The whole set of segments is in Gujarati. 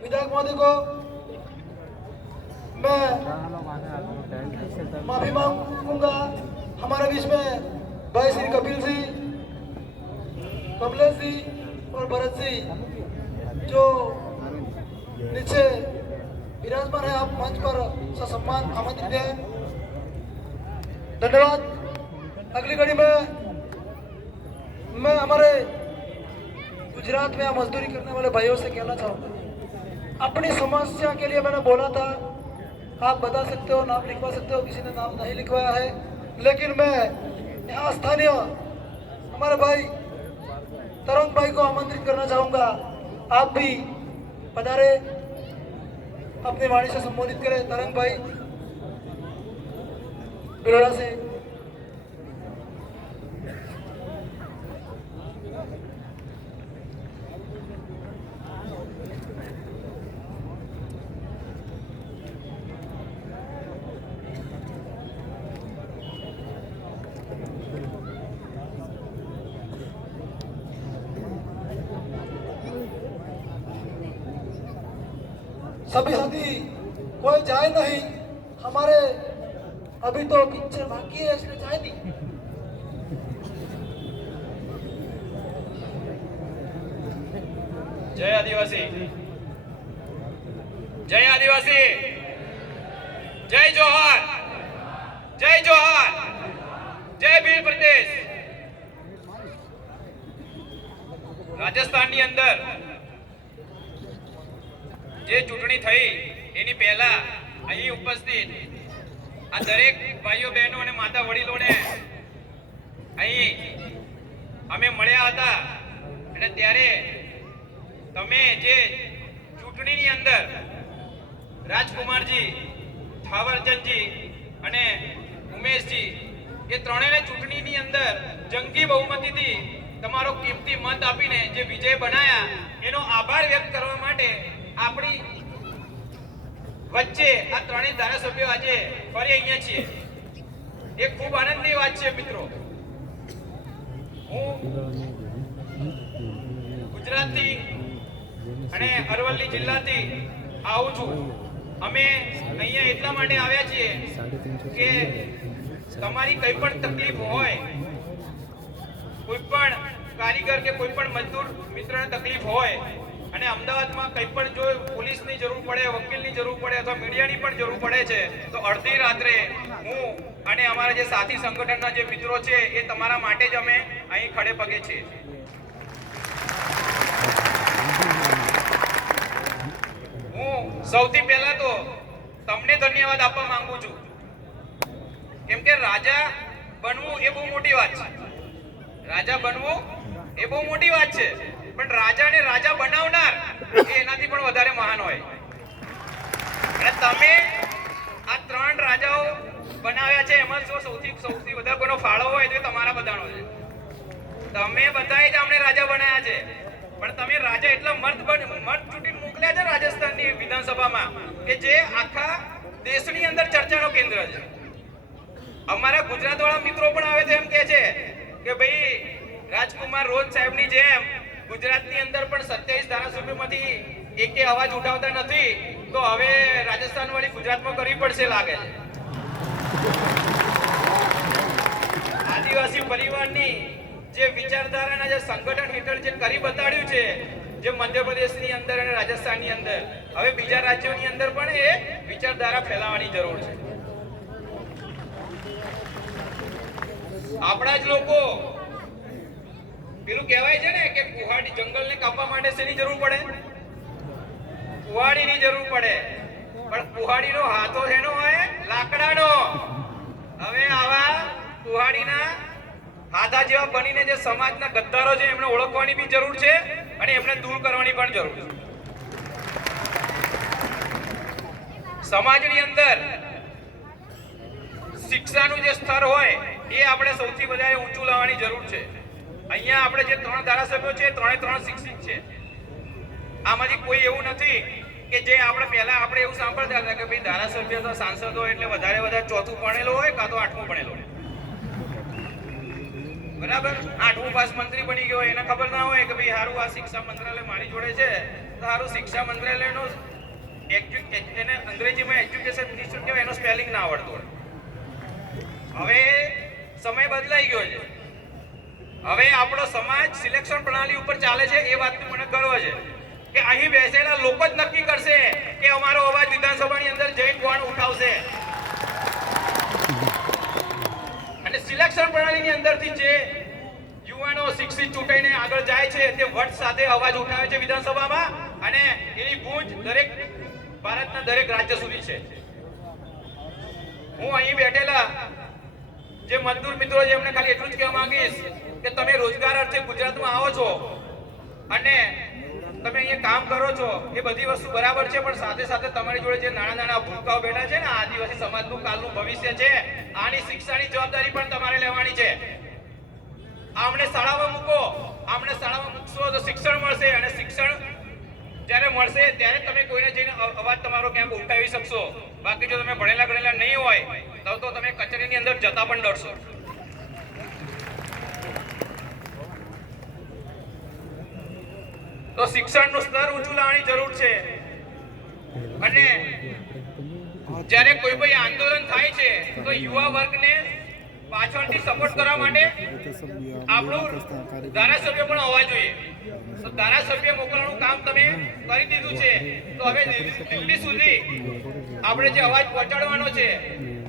विधायक महोदय को मैं माफी मांगूंगा। हमारे बीच में भाई श्री कपिल जी, कमलेश जी और भरत जी जो नीचे विराजमान है, आप मंच पर ससम्मान आमंत्रित हैं। धन्यवाद। अगली कड़ी में मैं हमारे गुजरात में मजदूरी करने वाले भाइयों से कहना चाहूँगा, अपनी समस्या के लिए मैंने बोला था, आप बता सकते हो, नाम लिखवा सकते हो, किसी ने नाम नहीं लिखवाया है, लेकिन मैं यहाँ स्थानीय हमारे भाई तरंग भाई को आमंत्रित करना चाहूँगा। आप भी पधारे, अपनी वाणी से संबोधित करें। तरंग भाई बिरोड़ा से। सभी साथी कोई जाए नहीं, हमारे अभी तो पिक्चर बाकी है, इसमें जाए नहीं। जय आदिवासी, जय आदिवासी, जय जोहार, जय जोहार, जय भील प्रदेश। રાજસ્થાનની અંદર જે ચૂંટણી થઈ એની પહેલા અહીં ઉપસ્થિત આ દરેક ભાઈઓ બહેનો અને માતા વડીલોને અહીં અમે મળ્યા હતા અને ત્યારે તમે જે ચૂંટણીની અંદર રાજકુમારજી, થાવરચંદજી અને ઉમેશજી એ ત્રણેયને ચૂંટણીની અંદર જંગી બહુમતીથી તમારો કિંમતી મત આપીને જે વિજય બનાયા એનો આભાર વ્યક્ત કરવા માટે આપણી વચ્ચે આ ત્રણેય ધારાસભ્યો આજે ફરી અહીંયા છીએ। એ ખૂબ આનંદની વાત છે મિત્રો। હું ગુજરાતથી અને અરવલ્લી જિલ્લાથી આવું છું। અમે અહીંયા એટલા માટે આવ્યા છીએ કે તમારી કઈ પણ તકલીફ હોય, કોઈ પણ કારીગર કે કોઈ પણ મજદૂર મિત્રને તકલીફ હોય અને અમદાવાદમાં કંઈ પણ જો પોલીસની જરૂર પડે, વકીલની જરૂર પડે અથવા મીડિયાની પણ જરૂર પડે છે તો અડધી રાત્રે હું અને અમારા જે સાથી સંગઠનના જે મિત્રો છે એ તમારા માટે જ અમે અહીં ખડે પગે છીએ। હું સૌથી પહેલા તો તમને ધન્યવાદ આપવા માંગુ છું, કેમ કે રાજા બનવું એ બહુ મોટી વાત છે। રાજા બનવું એ બહુ મોટી વાત છે, પણ રાજાને રાજા બનાવનાર એ એનાથી પણ વધારે મહાન હોય। અને તમે આ ત્રણ રાજાઓ બનાવ્યા છે, એમાં જો સૌથી વધારે કોઈનો ફાળો હોય તો તમારા બધાનો છે। તમે બધાએ જ અમને રાજા બનાવ્યા છે, પણ તમે રાજા એટલા મર્દ ચૂંટીને મોકલ્યા છે રાજસ્થાનની વિધાનસભામાં કે જે આખા દેશની અંદર ચર્ચાનો કેન્દ્ર છે। અમારા ગુજરાતવાળા મિત્રો પણ આવે તો એમ કહે છે કે ભાઈ રાજકુમાર રોજ સાહેબની જેમ ગુજરાતની અંદર પણ 27 ધારાસભ્યોમાંથી એકે અવાજ ઉઠાવતા નથી, તો હવે રાજસ્થાન વાળી ગુજરાતમાં કરવી પડશે લાગે છે। આદિવાસી પરિવારની જે વિચારધારાના જે સંગઠન હેઠળ જે કરી બતાડ્યું છે, જે મધ્યપ્રદેશની અંદર અને રાજસ્થાનની અંદર, હવે બીજા રાજ્યોની અંદર પણ એ વિચારધારા ફેલાવવાની જરૂર છે। આપણા જ લોકો પેલું કહેવાય છે ને કે કુહાડી જંગલને કાપવા માટે શેની જરૂર પડે? કુહાડીની જરૂર પડે, પણ કુહાડીનો હાથો શેનો હોય? લાકડાનો। હવે આવા કુહાડીના હાથા જેવા બનીને જે સમાજના ગદ્દારો છે એમને ઓળખવાની બી જરૂર છે અને એમને દૂર કરવાની પણ જરૂર છે। સમાજની અંદર શિક્ષાનું જે સ્તર હોય એ આપણે સૌથી વધારે ઊંચું લાવવાની જરૂર છે। અહીંયા આપણે જે ત્રણ ધારાસભ્યો છે ત્રણે ત્રણ શિક્ષિત છે। આમાંથી કોઈ એવું નથી કે જે આપણે પહેલા આપણે એવું સાંભળતા હતા કે ભાઈ ધારાસભ્ય તો સાંસદો એટલે વધારે વધારે ચોથું ભણેલો હોય કાં તો આઠમું ભણેલો હોય, બરાબર? આઠમું પાસ મંત્રી બની ગયો, એને ખબર ના હોય કે ભાઈ હારું આ શિક્ષા મંત્રાલય મારી જોડે છે તારું શિક્ષા મંત્રાલયનો એને અંગ્રેજીમાં એજ્યુકેશન મિનિસ્ટર કહેવાય, એનો સ્પેલિંગ ના આવડતું હોય. હવે સમય બદલાઈ ગયો છે. હવે આપણો સમાજ સિલેક્શન પ્રણાલી ઉપર ચાલે છે. એ વાતનો મને ગર્વ છે કે અહીં બેસેલા લોકો જ નક્કી કરશે કે અમારો અવાજ વિધાનસભાની અંદર જઈને કોણ ઉઠાવશે. અને સિલેક્શન પ્રણાલીની અંદરથી જે યુવાનો શિક્ષિત ચૂંટાઈને આગળ જાય છે તે વટ સાથે અવાજ ઉઠાવે છે વિધાનસભામાં, અને એની ગૂંજ દરેક ભારતના દરેક રાજ્ય સુધી છે. હું અહીં બેઠેલા જે મજદૂર મિત્રો છે એમને ખાલી એટલું જ કહેવા માંગીશ કે તમે રોજગાર અર્થે ગુજરાતમાં આવો છો અને તમે અહીંયા કામ કરો છો, એ બધી વસ્તુ બરાબર છે, પણ સાથે સાથે તમારી જોડે જે નાના નાના ભૂલકાઓ બેઠા છે ને, આદિવાસી સમાજનું કાલનું ભવિષ્ય છે, આની શિક્ષાની જવાબદારી પણ તમારે લેવાની છે. આમને શાળામાં મૂકો, આમને શાળામાં મૂકશો તો શિક્ષણ મળશે, અને શિક્ષણ જ્યારે મળશે ત્યારે તમે કોઈને જઈને અવાજ તમારો ક્યાંક ઉઠાવી શકશો. બાકી જો તમે ભણેલા ગણેલા નહીં હોય તો તમે કચેરીની અંદર જતા પણ ડરશો. તો શિક્ષણનું સ્તર ઊંચું લાવવાની જરૂર છે. અને જ્યારે કોઈ પણ આંદોલન થાય છે તો યુવા વર્ગને પાછળથી સપોર્ટ કરવા માટે આપણું ધારાસભ્ય પણ હોવા જોઈએ. તો ધારાસભ્ય મોકલવાનું કામ તમે કરી દીધું છે. તો હવે દિલ્હી સુધી આપણે જે અવાજ પહોંચાડવાનો છે,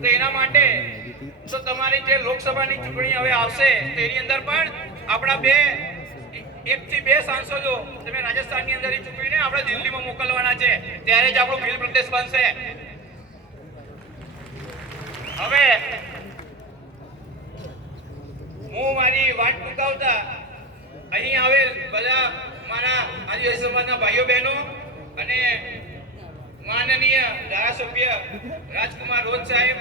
તો એના માટે તો તમારી જે લોકસભાની ચૂંટણી હવે આવશે તેની અંદર પણ આપણા 1 થી 2 સાંસદો તમે રાજસ્થાનની અંદર ચૂંટીને આપણે દિલ્હીમાં મોકલવાના છે. ત્યારે જ આપણું ભીલ પ્રદેશ બનશે. હવે હું મારી વાત ટૂંકાવતા અહીં આવેલ બધા મારા આદિવાસી સમાજના ભાઈઓ બહેનો અને માનનીય ધારાસભ્ય રાજકુમાર રોજ સાહેબ,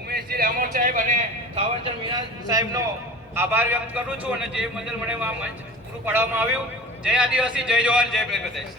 ઉમેશજી રામોર સાહેબ અને થાવરચંદ મીણા સાહેબનો આભાર વ્યક્ત કરું છું, અને જે બદલ મને આ મંચ પૂરું પાડવામાં આવ્યું. જય આદિવાસી, જય જવાહર, જય ભીલ પ્રદેશ.